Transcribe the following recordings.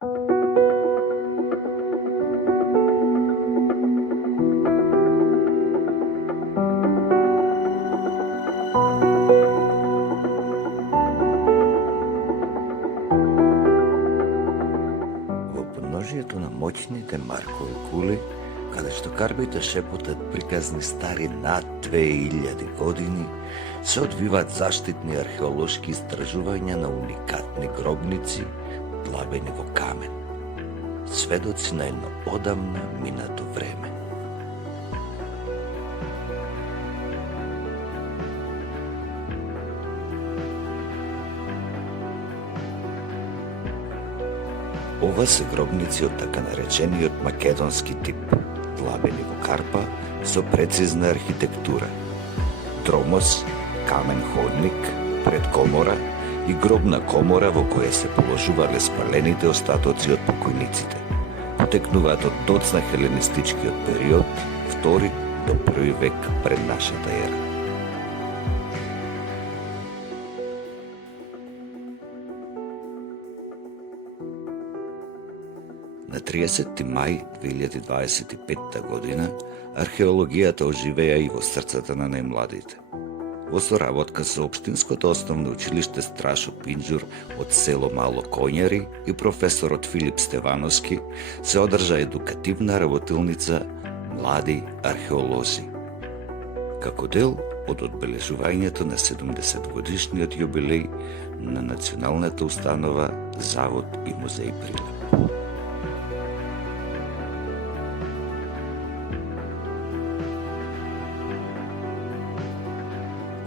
Во подножието на моќните Маркови кули, каде што карбите шепотат приказни стари над 2000 години, се одвиваат заштитни археолошки истражувања на уникатни гробници, длабени во камен. Сведоци на едно одамна минато време. Ова се гробници од така наречениот македонски тип, длабени во карпа со прецизна архитектура. Тромос, камен ходник, предкомора и гробна комора во која се положувале спалените остатоци од покојниците. Потекнуваат од доцна хеленистичкиот период, втори до први век пред нашата ера. На 30. мај 2025 година археологијата оживеа и во срцата на најмладите. Во соработка со Општинското основно училиште Страшо Пинџур од село Мало Коњари и професорот Филип Стевановски се одржа едукативна работилница Млади археолози. Како дел од одбележувањето на 70 годишниот јубилеј на националната установа Завод и музеј Прилеп.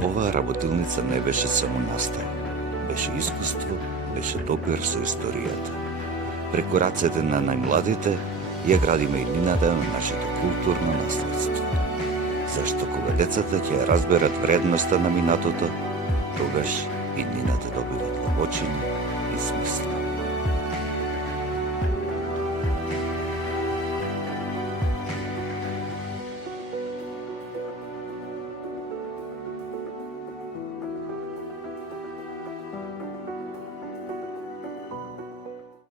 Оваа работилница не беше само настан, беше искуство, беше допир со историјата. Преку рацете на најмладите ја градиме и нината на нашето културно наследство. Зашто кога децата ќе ја разберат вредноста на минатото, тогаш и нината добива длабочина и смисла.